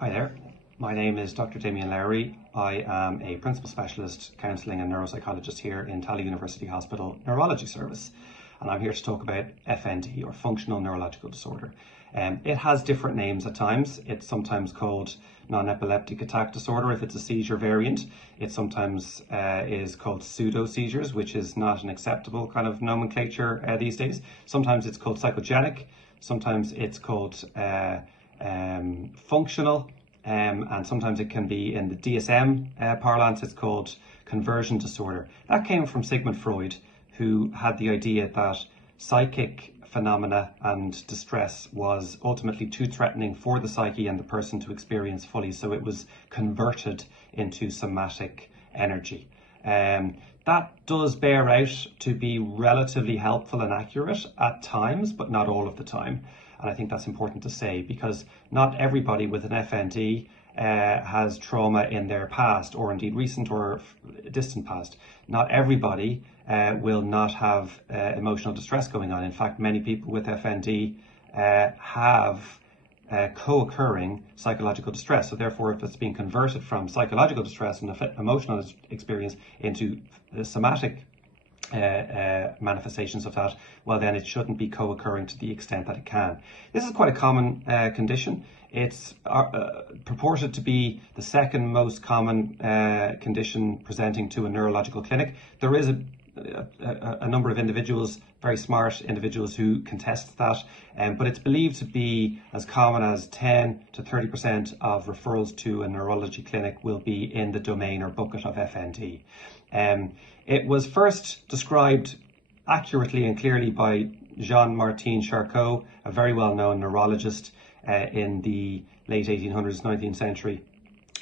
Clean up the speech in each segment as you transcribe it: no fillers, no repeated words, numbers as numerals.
Hi there, my name is Dr. Damien Lowry. I am a Principal Specialist Counselling and Neuropsychologist here in Tala University Hospital Neurology Service, and I'm here to talk about FND, or Functional Neurological Disorder. It has different names at times. It's sometimes called non-epileptic attack disorder if it's a seizure variant. It sometimes is called pseudo-seizures, which is not an acceptable kind of nomenclature these days. Sometimes it's called psychogenic, sometimes it's called functional, and sometimes it can be, in the DSM parlance, it's called conversion disorder. That came from Sigmund Freud, who had the idea that psychic phenomena and distress was ultimately too threatening for the psyche and the person to experience fully, so it was converted into somatic energy. That does bear out to be relatively helpful and accurate at times, but not all of the time. And I think that's important to say, because not everybody with an FND has trauma in their past, or indeed recent or distant past. Not everybody will not have emotional distress going on. In fact, many people with FND have co-occurring psychological distress. So therefore, if it's being converted from psychological distress and emotional experience into the somatic manifestations of that, well, then it shouldn't be co-occurring to the extent that it can. This is quite a common condition. It's purported to be the second most common condition presenting to a neurological clinic. There is a number of individuals, very smart individuals, who contest that, but it's believed to be as common as 10 to 30% of referrals to a neurology clinic will be in the domain or bucket of FND. It was first described accurately and clearly by Jean-Martin Charcot, a very well-known neurologist in the late 1800s, 19th century,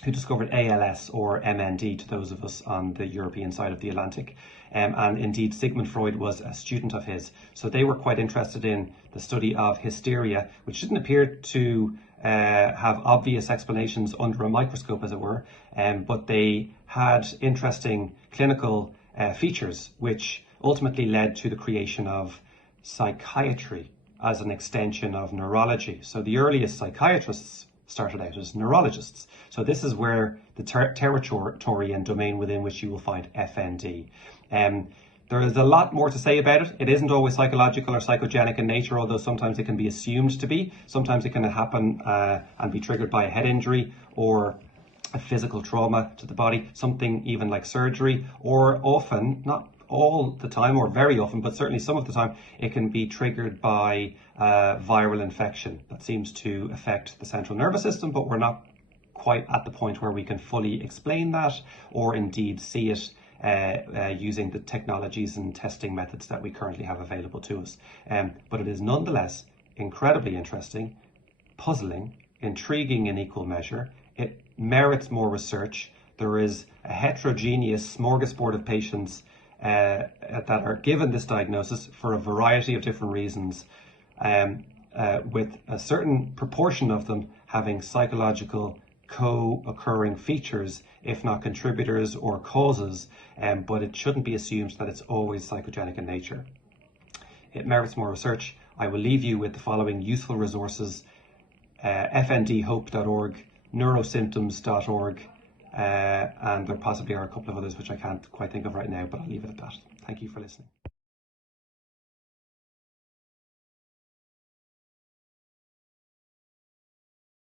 who discovered ALS, or MND to those of us on the European side of the Atlantic. And indeed, Sigmund Freud was a student of his. So they were quite interested in the study of hysteria, which didn't appear to have obvious explanations under a microscope, as it were, but they had interesting clinical features, which ultimately led to the creation of psychiatry as an extension of neurology. So the earliest psychiatrists started out as neurologists. So this is where the territory and domain within which you will find FND. There is a lot more to say about it. It isn't always psychological or psychogenic in nature, although sometimes it can be assumed to be. Sometimes it can happen and be triggered by a head injury or a physical trauma to the body, something even like surgery, or often, not all the time or very often, but certainly some of the time, it can be triggered by viral infection that seems to affect the central nervous system, but we're not quite at the point where we can fully explain that or indeed see it using the technologies and testing methods that we currently have available to us. But it is nonetheless incredibly interesting, puzzling, intriguing in equal measure. It merits more research. There is a heterogeneous smorgasbord of patients that are given this diagnosis for a variety of different reasons, with a certain proportion of them having psychological co-occurring features, if not contributors or causes, but it shouldn't be assumed that it's always psychogenic in nature. It merits more research. I will leave you with the following useful resources: fndhope.org, neurosymptoms.org, and there possibly are a couple of others which I can't quite think of right now, but I'll leave it at that. Thank you for listening.